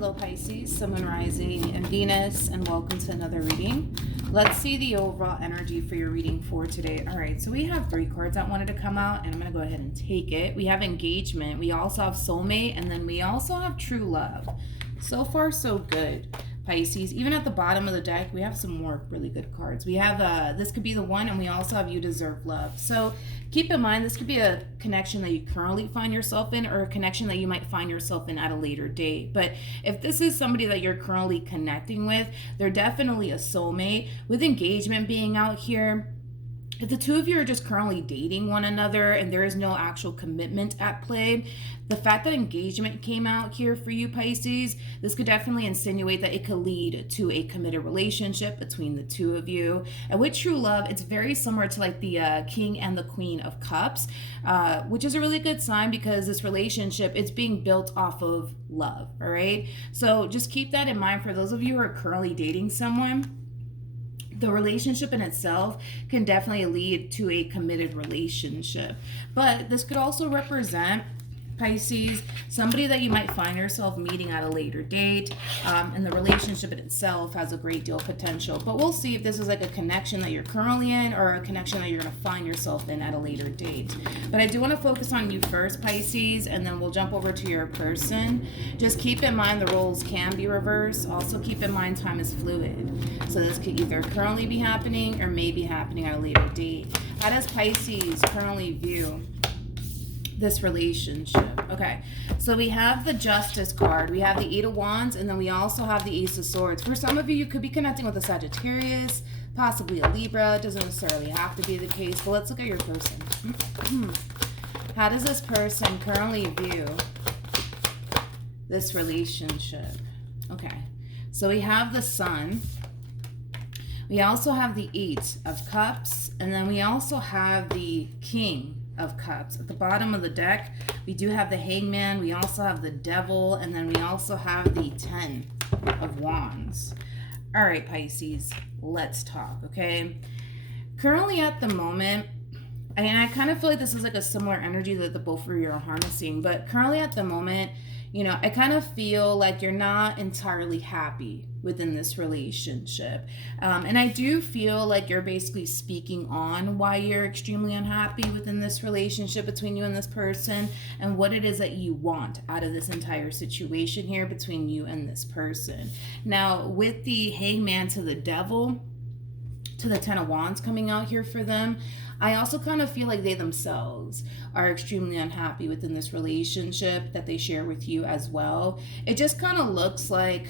Hello Pisces, Sun, Moon, Rising, and Venus, and welcome to another reading. Let's see the overall energy for your reading for today. All right, so we have 3 cards that wanted to come out, and I'm going to go ahead and take it. We have engagement, we also have soulmate, and then we also have true love. So far, so good, Pisces. Even at the bottom of the deck, we have some more really good cards. We have this could be the one, and we also have you deserve love. So keep in mind, this could be a connection that you currently find yourself in, or a connection that you might find yourself in at a later date. But if this is somebody that you're currently connecting with, they're definitely a soulmate. With engagement being out here, if the two of you are just currently dating one another and there is no actual commitment at play, the fact that engagement came out here for you, Pisces, this could definitely insinuate that it could lead to a committed relationship between the two of you. And with true love, it's very similar to like the King and the Queen of Cups, which is a really good sign because this relationship, it's being built off of love, all right? So just keep that in mind for those of you who are currently dating someone. The relationship in itself can definitely lead to a committed relationship. But this could also represent, Pisces, somebody that you might find yourself meeting at a later date, and the relationship in itself has a great deal of potential. But we'll see if this is like a connection that you're currently in or a connection that you're going to find yourself in at a later date. But I do want to focus on you first, Pisces, and then we'll jump over to your person. Just keep in mind the roles can be reversed. Also keep in mind time is fluid. So this could either currently be happening or may be happening at a later date. How does Pisces currently view this relationship? Okay, so we have the Justice card, we have the 8 of Wands, and then we also have the Ace of Swords. For some of you, you could be connecting with a Sagittarius, possibly a Libra. It doesn't necessarily have to be the case, but let's look at your person. How does this person currently view this relationship? Okay, so we have the Sun, we also have the 8 of Cups, and then we also have the King of Cups. At the bottom of the deck, we do have the Hangman, we also have the Devil, and then we also have the 10 of Wands. All right, Pisces, let's talk, okay? Currently at the moment, and I kind of feel like this is like a similar energy that the both of you are harnessing, but currently at the moment, you know, I kind of feel like you're not entirely happy within this relationship. And I do feel like you're basically speaking on why you're extremely unhappy within this relationship between you and this person and what it is that you want out of this entire situation here between you and this person. Now, with the Hangman to the Devil, to the 10 of Wands coming out here for them, I also kind of feel like they themselves are extremely unhappy within this relationship that they share with you as well. It just kind of looks like,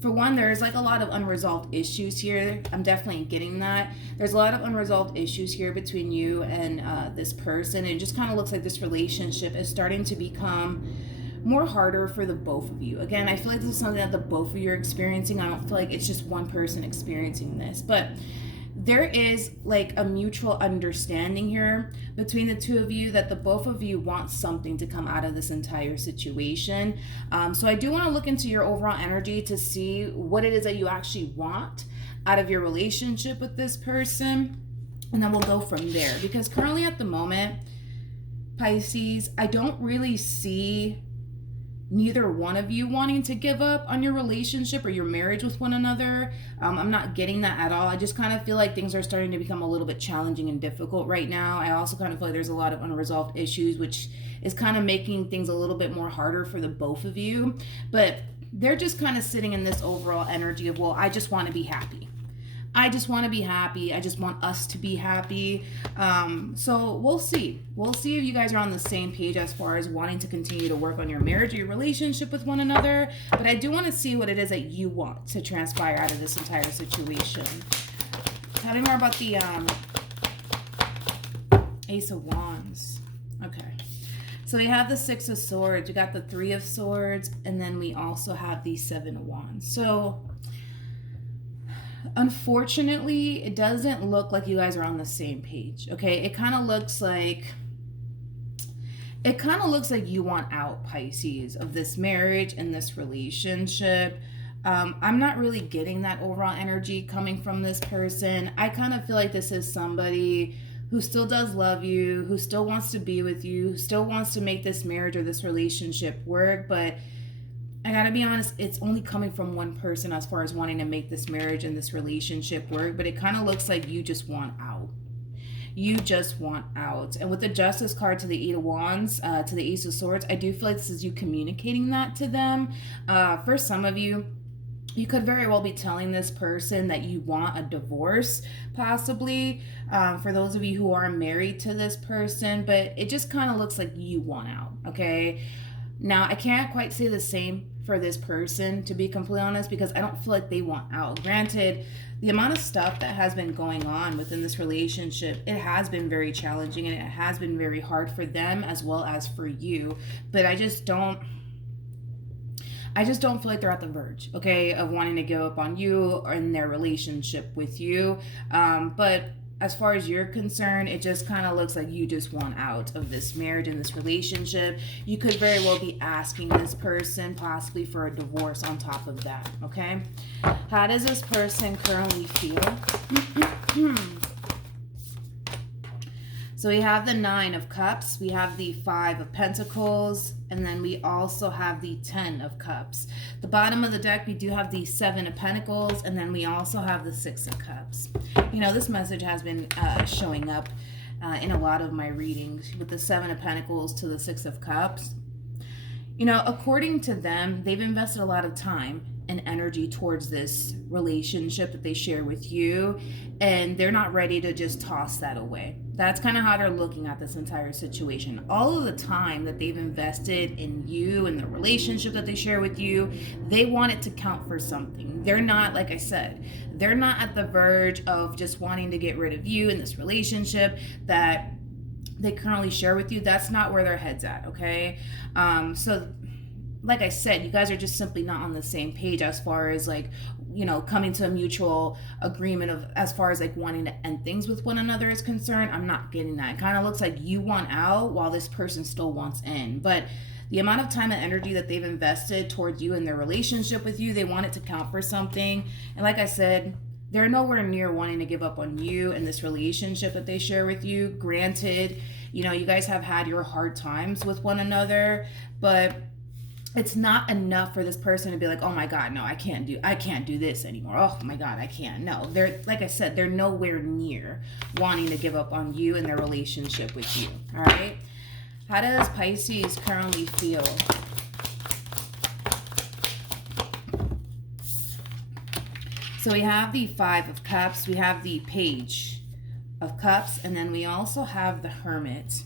for one, there's like a lot of unresolved issues here. I'm definitely getting that. There's a lot of unresolved issues here between you and this person. It just kind of looks like this relationship is starting to become more harder for the both of you. Again, I feel like this is something that the both of you are experiencing. I don't feel like it's just one person experiencing this, but there is like a mutual understanding here between the two of you that the both of you want something to come out of this entire situation. So I do want to look into your overall energy to see what it is that you actually want out of your relationship with this person. And then we'll go from there. Because currently at the moment, Pisces, I don't really see neither one of you wanting to give up on your relationship or your marriage with one another. I'm not getting that at all. I just kind of feel like things are starting to become a little bit challenging and difficult right now. I also kind of feel like there's a lot of unresolved issues, which is kind of making things a little bit more harder for the both of you. But they're just kind of sitting in this overall energy of, well, I just want to be happy. I just want to be happy. I just want us to be happy. So we'll see. We'll see if you guys are on the same page as far as wanting to continue to work on your marriage or your relationship with one another. But I do want to see what it is that you want to transpire out of this entire situation. Tell me more about the Ace of Wands. Okay. So we have the 6 of Swords. We got the 3 of Swords. And then we also have the 7 of Wands. So unfortunately, it doesn't look like you guys are on the same page, okay? It kind of looks like you want out, Pisces, of this marriage and this relationship. I'm not really getting that overall energy coming from this person. I kind of feel like this is somebody who still does love you, who still wants to be with you, who still wants to make this marriage or this relationship work, but I gotta be honest, it's only coming from one person as far as wanting to make this marriage and this relationship work, but it kind of looks like you just want out. You just want out. And with the Justice card to the Eight of Wands, to the Ace of Swords, I do feel like this is you communicating that to them. For some of you, you could very well be telling this person that you want a divorce, possibly, for those of you who are married to this person, but it just kind of looks like you want out, okay? Now, I can't quite say the same for this person, to be completely honest, because I don't feel like they want out. Granted, the amount of stuff that has been going on within this relationship, it has been very challenging and it has been very hard for them as well as for you, but I just don't feel like they're at the verge, okay, of wanting to give up on you or in their relationship with you. But as far as you're concerned, it just kind of looks like you just want out of this marriage and this relationship. You could very well be asking this person possibly for a divorce on top of that, okay? How does this person currently feel? So we have the Nine of Cups, we have the Five of Pentacles, and then we also have the Ten of Cups. The bottom of the deck, we do have the Seven of Pentacles, and then we also have the Six of Cups. You know, this message has been showing up in a lot of my readings with the Seven of Pentacles to the Six of Cups. You know, according to them, they've invested a lot of time and energy towards this relationship that they share with you, and they're not ready to just toss that away. That's kind of how they're looking at this entire situation. All of the time that they've invested in you and the relationship that they share with you, they want it to count for something. They're not, like I said, they're not at the verge of just wanting to get rid of you in this relationship that they currently share with you. That's not where their head's at, okay? So like I said, you guys are just simply not on the same page as far as like, you know, coming to a mutual agreement of as far as like wanting to end things with one another is concerned. I'm not getting that. It kind of looks like you want out while this person still wants in. But the amount of time and energy that they've invested towards you and their relationship with you, they want it to count for something. And like I said, they're nowhere near wanting to give up on you and this relationship that they share with you. Granted, you know, you guys have had your hard times with one another, but it's not enough for this person to be like, oh my God, no, I can't do this anymore. Oh my God, I can't. No, they're, like I said, they're nowhere near wanting to give up on you and their relationship with you. All right. How does Pisces currently feel? So we have the Five of Cups, we have the Page of Cups, and then we also have the Hermit.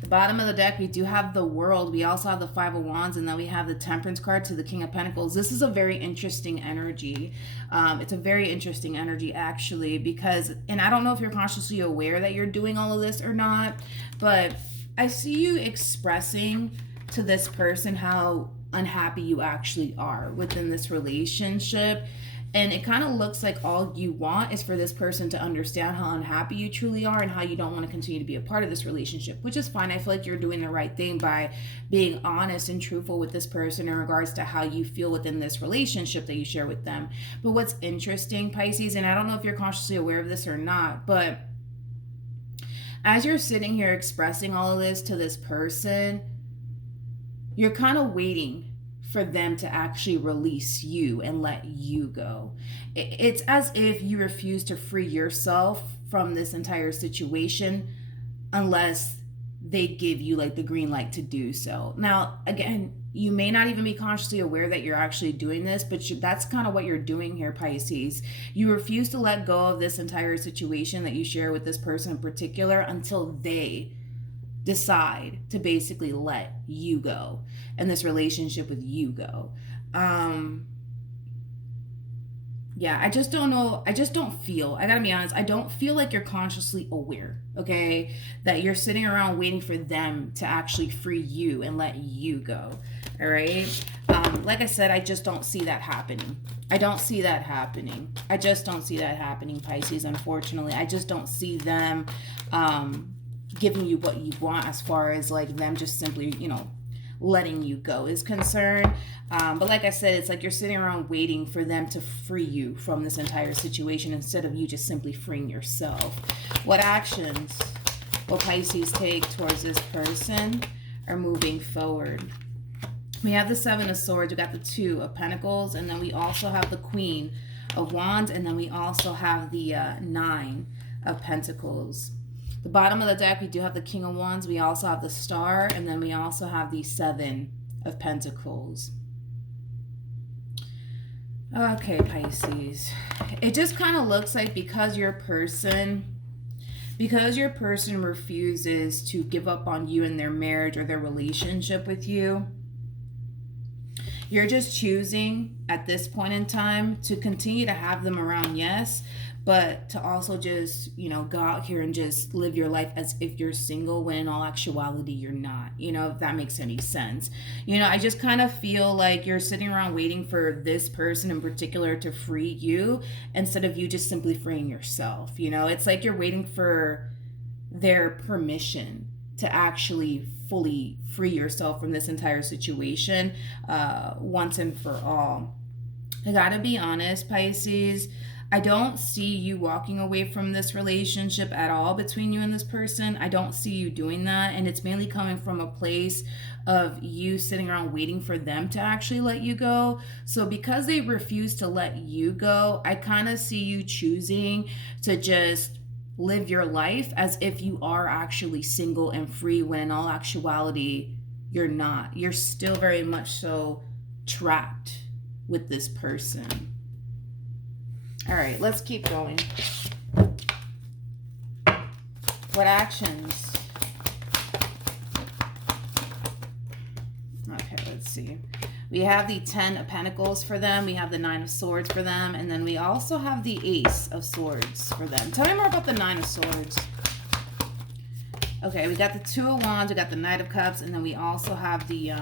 The bottom of the deck, we do have the World. We also have the Five of Wands, and then we have the Temperance card to the King of Pentacles. This is a very interesting energy. It's a very interesting energy, actually, because, and I don't know if you're consciously aware that you're doing all of this or not, but I see you expressing to this person how unhappy you actually are within this relationship. And it kind of looks like all you want is for this person to understand how unhappy you truly are and how you don't want to continue to be a part of this relationship, which is fine. I feel like you're doing the right thing by being honest and truthful with this person in regards to how you feel within this relationship that you share with them. But what's interesting, Pisces, and I don't know if you're consciously aware of this or not, but as you're sitting here expressing all of this to this person, you're kind of waiting for them to actually release you and let you go. It's as if you refuse to free yourself from this entire situation unless they give you like the green light to do so. Now, again, you may not even be consciously aware that you're actually doing this, but that's kind of what you're doing here, Pisces. You refuse to let go of this entire situation that you share with this person in particular until they decide to basically let you go and this relationship with you go. Yeah, I just don't know. I just don't feel, I gotta be honest, I don't feel like you're consciously aware, okay, that you're sitting around waiting for them to actually free you and let you go. All right. Like I said, I just don't see that happening. I don't see that happening. I just don't see that happening, Pisces, unfortunately. I just don't see them giving you what you want as far as like them just simply, you know, letting you go is concerned. But like I said, it's like you're sitting around waiting for them to free you from this entire situation instead of you just simply freeing yourself. What actions will Pisces take towards this person or moving forward? We have the Seven of Swords, we got the Two of Pentacles, and then we also have the Queen of Wands, and then we also have the Nine of Pentacles. The bottom of the deck, we do have the King of Wands, we also have the Star, and then we also have the Seven of Pentacles. Okay, Pisces. It just kind of looks like because your person refuses to give up on you in their marriage or their relationship with you, you're just choosing at this point in time to continue to have them around, yes, but to also just, go out here and just live your life as if you're single when in all actuality you're not, if that makes any sense. I just kind of feel like you're sitting around waiting for this person in particular to free you instead of you just simply freeing yourself. It's like you're waiting for their permission to actually fully free yourself from this entire situation once and for all. I gotta be honest, Pisces, I don't see you walking away from this relationship at all between you and this person. I don't see you doing that, and it's mainly coming from a place of you sitting around waiting for them to actually let you go. So because they refuse to let you go, I kind of see you choosing to just live your life as if you are actually single and free, when in all actuality you're not. You're still very much so trapped with this person. All right, let's keep going. What actions? Okay, let's see. We have the 10 of Pentacles for them. We have the 9 of Swords for them. And then we also have the Ace of Swords for them. Tell me more about the 9 of Swords. Okay, we got the 2 of Wands. We got the Knight of Cups. And then we also have the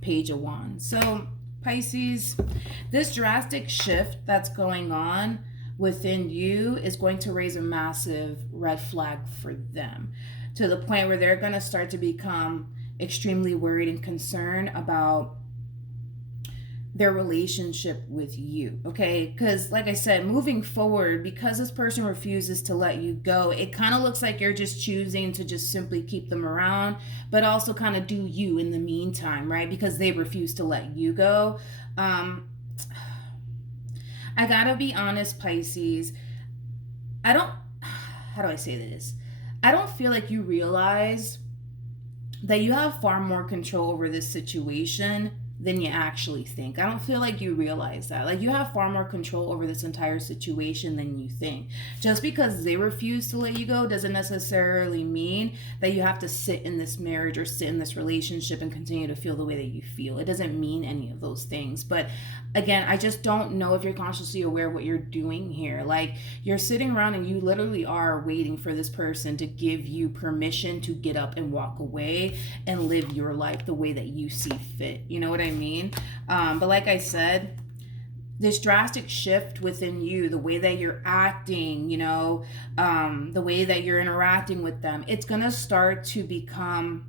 Page of Wands. So, Pisces, this drastic shift that's going on within you is going to raise a massive red flag for them, to the point where they're going to start to become extremely worried and concerned about their relationship with you, okay? Because like I said, moving forward, because this person refuses to let you go, it kind of looks like you're just choosing to just simply keep them around, but also kind of do you in the meantime, right? Because they refuse to let you go. I gotta be honest, Pisces, how do I say this? I don't feel like you realize that you have far more control over this situation than you actually think. I don't feel like you realize that. Like, you have far more control over this entire situation than you think. Just because they refuse to let you go doesn't necessarily mean that you have to sit in this marriage or sit in this relationship and continue to feel the way that you feel. It doesn't mean any of those things. But again, I just don't know if you're consciously aware of what you're doing here. Like, you're sitting around and you literally are waiting for this person to give you permission to get up and walk away and live your life the way that you see fit. You know what I mean? But like I said, this drastic shift within you, the way that you're acting, the way that you're interacting with them, it's going to start to become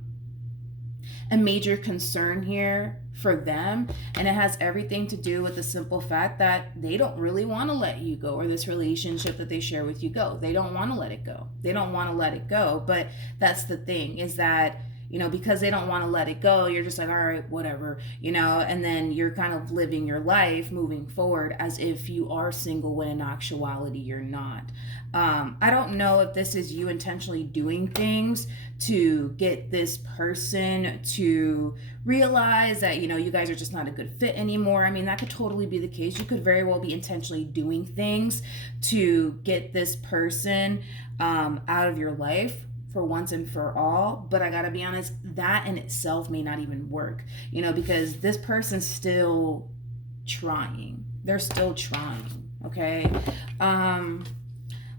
a major concern here for them. And it has everything to do with the simple fact that they don't really want to let you go, or this relationship that they share with you go. They don't want to let it go. They don't want to let it go. But that's the thing, is that because they don't want to let it go, you're just like, all right, whatever, and then you're kind of living your life moving forward as if you are single, when in actuality you're not. I don't know if this is you intentionally doing things to get this person to realize that, you guys are just not a good fit anymore. I mean, that could totally be the case. You could very well be intentionally doing things to get this person out of your life for once and for all. But I gotta be honest, that in itself may not even work, because this person's still trying. They're still trying, okay?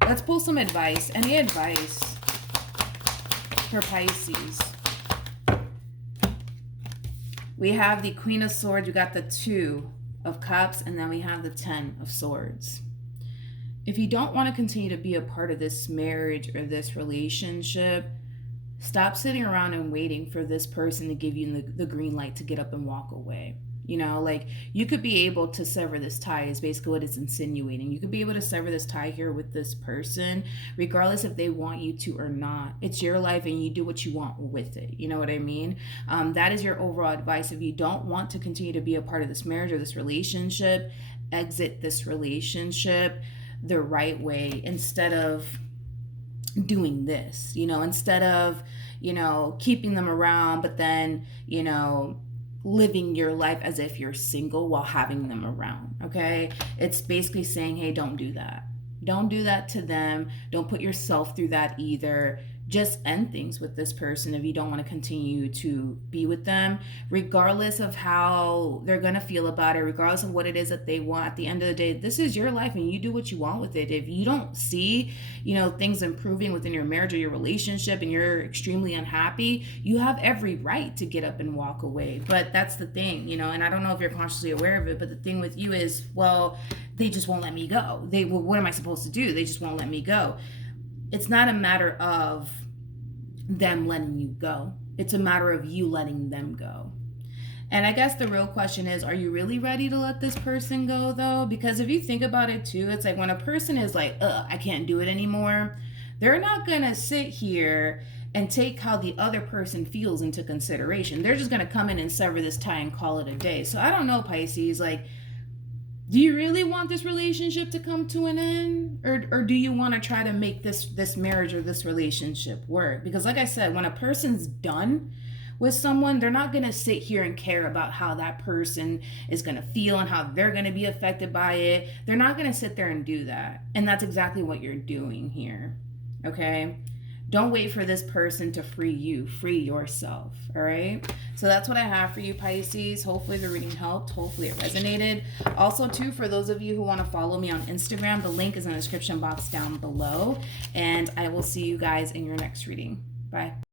Let's pull some advice. Any advice for Pisces? We have the Queen of Swords, we got the 2 of Cups, and then we have the 10 of Swords. If you don't want to continue to be a part of this marriage or this relationship, stop sitting around and waiting for this person to give you the green light to get up and walk away. You know, like you could be able to sever this tie is basically what it's insinuating. You could be able to sever this tie here with this person, regardless if they want you to or not. It's your life and you do what you want with it. You know what I mean? That is your overall advice. If you don't want to continue to be a part of this marriage or this relationship, exit this relationship the right way instead of doing this, you know, instead of, you know, keeping them around, but then, you know, living your life as if you're single while having them around. Okay. It's basically saying, hey, don't do that. Don't do that to them. Don't put yourself through that either. Just end things with this person if you don't want to continue to be with them, regardless of how they're going to feel about it, regardless of what it is that they want. At the end of the day, this is your life and you do what you want with it. If you don't see, you know, things improving within your marriage or your relationship and you're extremely unhappy, you have every right to get up and walk away. But that's the thing, you know, and I don't know if you're consciously aware of it, but the thing with you is, well, they just won't let me go. Well, what am I supposed to do? They just won't let me go. It's not a matter of them letting you go. It's a matter of you letting them go. And I guess the real question is, are you really ready to let this person go though? Because if you think about it too, it's like when a person is like, I can't do it anymore, they're not going to sit here and take how the other person feels into consideration. They're just going to come in and sever this tie and call it a day. So I don't know, Pisces, like, do you really want this relationship to come to an end? Or do you want to try to make this marriage or this relationship work? Because like I said, when a person's done with someone, they're not going to sit here and care about how that person is going to feel and how they're going to be affected by it. They're not going to sit there and do that. And that's exactly what you're doing here. Okay? Don't wait for this person to free you. Free yourself. All right? So that's what I have for you, Pisces. Hopefully the reading helped. Hopefully it resonated. Also, too, for those of you who want to follow me on Instagram, the link is in the description box down below. And I will see you guys in your next reading. Bye.